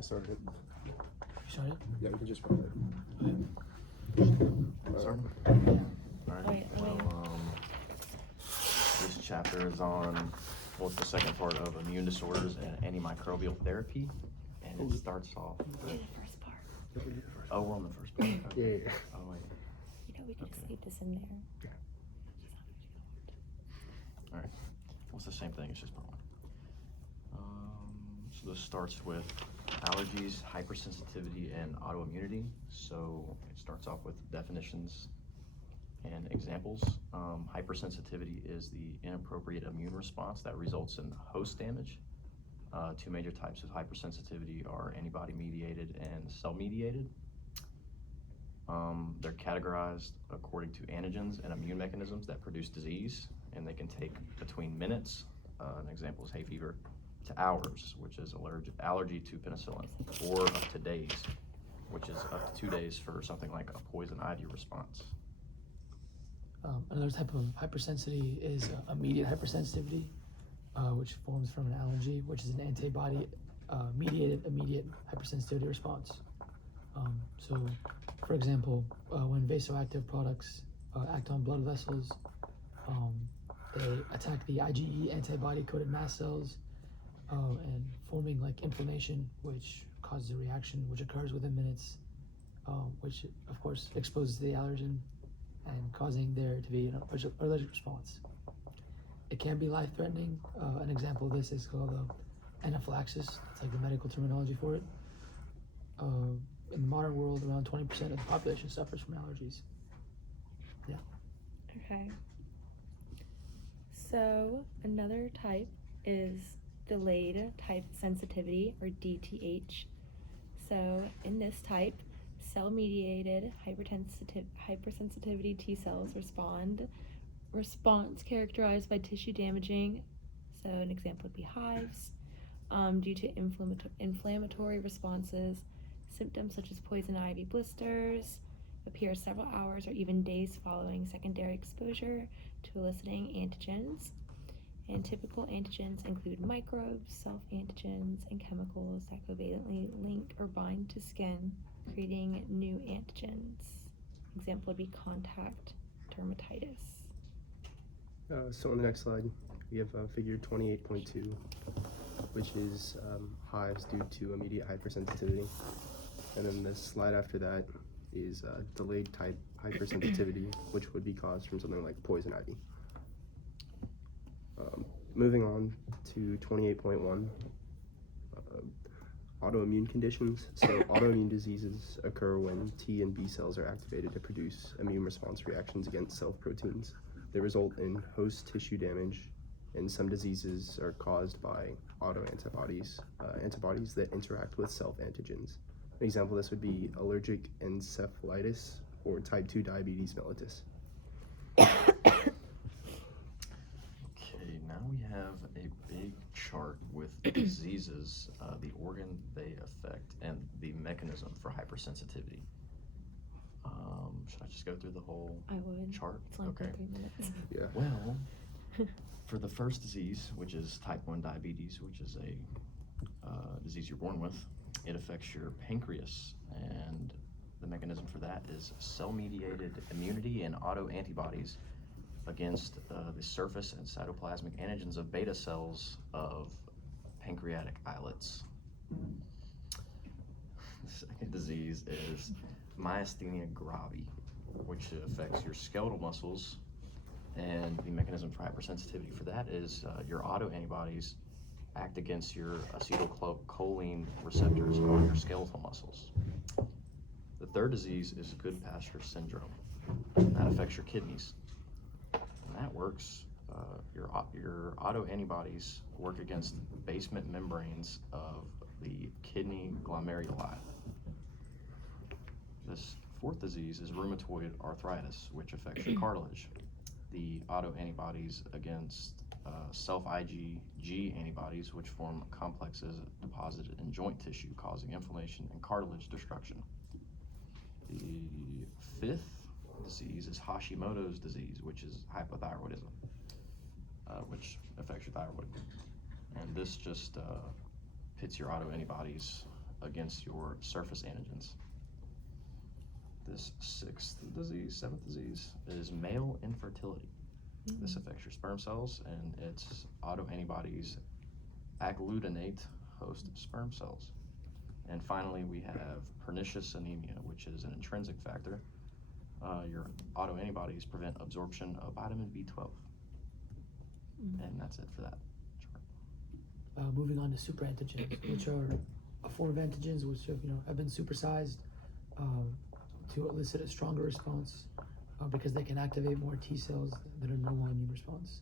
I started it. You started? Yeah, we can just follow it. Starting? Alright, Wait. this chapter is on, well, it's the second part of immune disorders and antimicrobial therapy, and it starts off Do with, the first part. oh, we're on the first part. Okay. Yeah. Oh, wait. You know, we could just Okay. leave this in there. Alright, well, it's the same thing, it's just part one. So this starts with allergies, hypersensitivity, and autoimmunity. So it starts off with definitions and examples. Hypersensitivity is the inappropriate immune response that results in host damage. Two major types of hypersensitivity are antibody-mediated and cell-mediated. They're categorized according to antigens and immune mechanisms that produce disease, and they can take between minutes, an example is hay fever, to hours, which is allergy to penicillin, or up to days, which is up to 2 days for something like a poison ivy response. Another type of hypersensitivity is immediate hypersensitivity, which forms from an allergy, which is an antibody mediated immediate hypersensitivity response. So, for example, when vasoactive products act on blood vessels, they attack the IgE antibody-coated mast cells and forming like inflammation, which causes a reaction which occurs within minutes, which of course exposes the allergen and causing there to be an allergic response. It can be life-threatening. An example of this is called anaphylaxis. It's like the medical terminology for it. In the modern world, around 20% of the population suffers from allergies. Yeah. Okay. So another type is delayed type sensitivity, or DTH. So in this type, cell-mediated hypersensitivity T cells response characterized by tissue damaging. So an example would be hives, due to inflammatory responses. Symptoms such as poison ivy blisters appear several hours or even days following secondary exposure to eliciting antigens. And typical antigens include microbes, self-antigens, and chemicals that covalently link or bind to skin, creating new antigens. Example would be contact dermatitis. So on the next slide, we have figure 28.2, which is hives due to immediate hypersensitivity. And then the slide after that is delayed type hypersensitivity, which would be caused from something like poison ivy. Moving on to 28.1, autoimmune conditions. So autoimmune diseases occur when T and B cells are activated to produce immune response reactions against self-proteins. They result in host tissue damage, and some diseases are caused by autoantibodies, antibodies that interact with self-antigens. An example of this would be allergic encephalitis or type 2 diabetes mellitus. Okay, now we have a big chart with diseases, the organ they affect, and the mechanism for hypersensitivity. Should I just go through the whole I would. chart? It's like Okay. 3 minutes. Yeah. Well, for the first disease, which is type 1 diabetes, which is a disease you're born with, it affects your pancreas, and the mechanism for that is cell-mediated immunity and autoantibodies against the surface and cytoplasmic antigens of beta cells of pancreatic islets. The second disease is myasthenia gravis, which affects your skeletal muscles, and the mechanism for hypersensitivity for that is your autoantibodies act against your acetylcholine receptors on your skeletal muscles. The third disease is Goodpasture syndrome. That affects your kidneys. And that works, your autoantibodies work against basement membranes of the kidney glomeruli. This fourth disease is rheumatoid arthritis, which affects your cartilage. The autoantibodies against self-IgG antibodies, which form complexes deposited in joint tissue, causing inflammation and cartilage destruction. The fifth disease is Hashimoto's disease, which is hypothyroidism, which affects your thyroid. And this just pits your autoantibodies against your surface antigens. This seventh disease, is male infertility. This affects your sperm cells, and its autoantibodies agglutinate host sperm cells. And finally, we have pernicious anemia, which is an intrinsic factor. Your autoantibodies prevent absorption of vitamin B12. And that's it for that chart. Moving on to superantigens, which are a form of antigens which have been supersized to elicit a stronger response because they can activate more T cells that are normal immune response.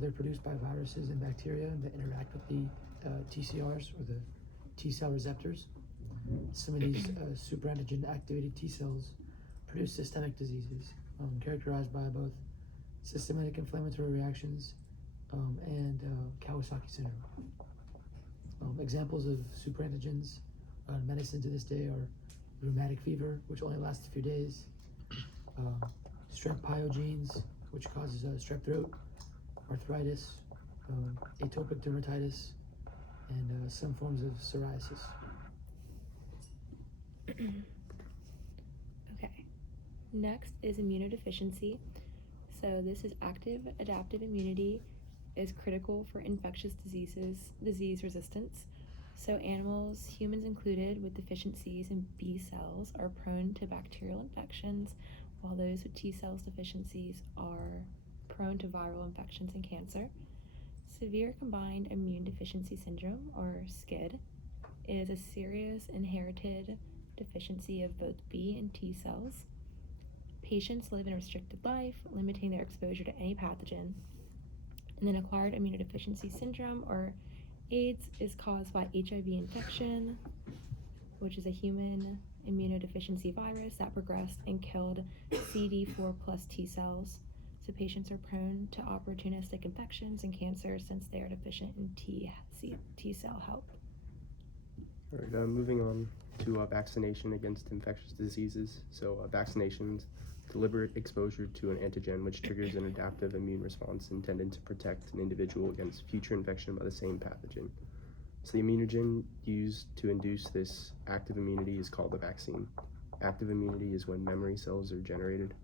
They're produced by viruses and bacteria that interact with the TCRs, or the T cell receptors. Some of these superantigen activated T cells produce systemic diseases characterized by both systemic inflammatory reactions and Kawasaki syndrome. Examples of superantigens in medicine to this day are rheumatic fever, which only lasts a few days, strep pyogenes, which causes strep throat, arthritis, atopic dermatitis, and some forms of psoriasis. Okay, next is immunodeficiency. So this is active adaptive immunity is critical for infectious disease resistance. So animals, humans included, with deficiencies in B cells are prone to bacterial infections, while those with T cells deficiencies are prone to viral infections and cancer. Severe combined immune deficiency syndrome, or SCID, is a serious inherited deficiency of both B and T cells. Patients live in a restricted life, limiting their exposure to any pathogen. And then acquired immunodeficiency syndrome, or AIDS, is caused by HIV infection, which is a human immunodeficiency virus that progressed and killed CD4 plus T cells. So patients are prone to opportunistic infections and cancer since they are deficient in T cell help. All right, moving on to vaccination against infectious diseases. So vaccinations, deliberate exposure to an antigen which triggers an adaptive immune response intended to protect an individual against future infection by the same pathogen. So the immunogen used to induce this active immunity is called a vaccine. Active immunity is when memory cells are generated.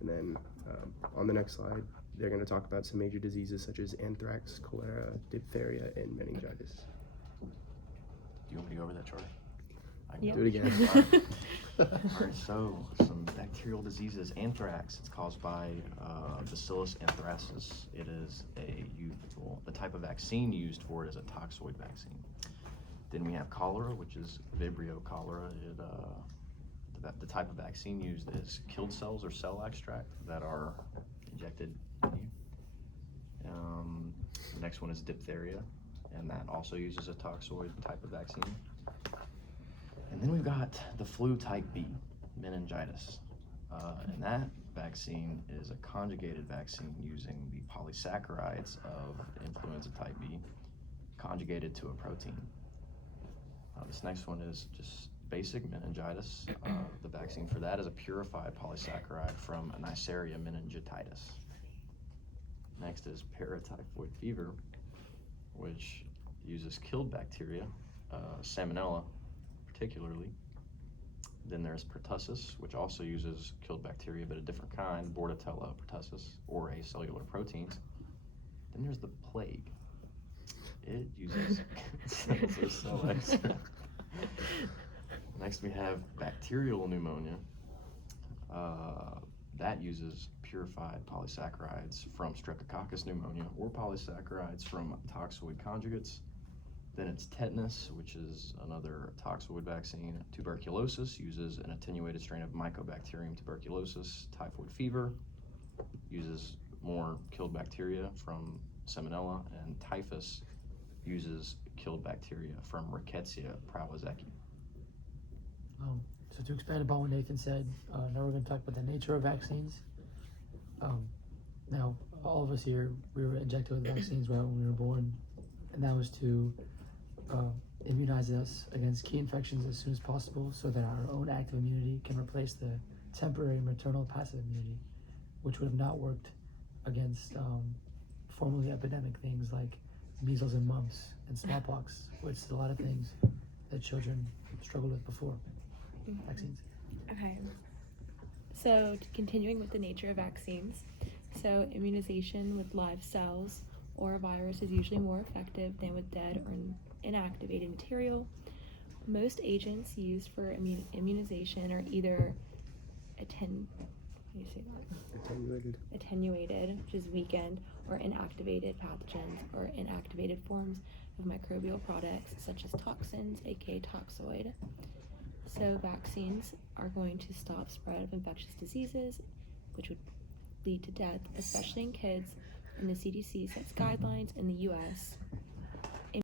And then on the next slide, they're going to talk about some major diseases such as anthrax, cholera, diphtheria, and meningitis. Do you want me to go over that chart? I can Yep. go. Do it again. Alright, so some bacterial diseases. Anthrax, it's caused by Bacillus anthracis. It is the type of vaccine used for it is a toxoid vaccine. Then we have cholera, which is Vibrio cholera. The type of vaccine used is killed cells or cell extract that are injected in you. The next one is diphtheria, and that also uses a toxoid type of vaccine. And then we've got the flu type B, meningitis. And that vaccine is a conjugated vaccine using the polysaccharides of influenza type B conjugated to a protein. This next one is just basic meningitis. The vaccine for that is a purified polysaccharide from Neisseria meningitidis. Next is paratyphoid fever, which uses killed bacteria, Salmonella particularly. Then there's pertussis, which also uses killed bacteria, but a different kind, Bordetella pertussis, or acellular proteins. Then there's the plague. It uses cells or cell extract. Next we have bacterial pneumonia. That uses purified polysaccharides from Streptococcus pneumonia or polysaccharides from toxoid conjugates. Then it's tetanus, which is another toxoid vaccine. Tuberculosis uses an attenuated strain of Mycobacterium tuberculosis. Typhoid fever uses more killed bacteria from Salmonella, and typhus uses killed bacteria from Rickettsia prowazekii. So to expand upon what Nathan said, now we're going to talk about the nature of vaccines. Now, all of us here, we were injected with vaccines right when we were born, and that was to immunize us against key infections as soon as possible so that our own active immunity can replace the temporary maternal passive immunity, which would have not worked against formerly epidemic things like measles and mumps and smallpox, which is a lot of things that children struggled with before Mhm. vaccines. Okay. So, continuing with the nature of vaccines, so immunization with live cells or a virus is usually more effective than with dead or inactivated material. Most agents used for immunization are either attenuated, which is weakened, or inactivated pathogens or inactivated forms of microbial products such as toxins, aka toxoid. So vaccines are going to stop spread of infectious diseases, which would lead to death, especially in kids, and the CDC sets guidelines in the US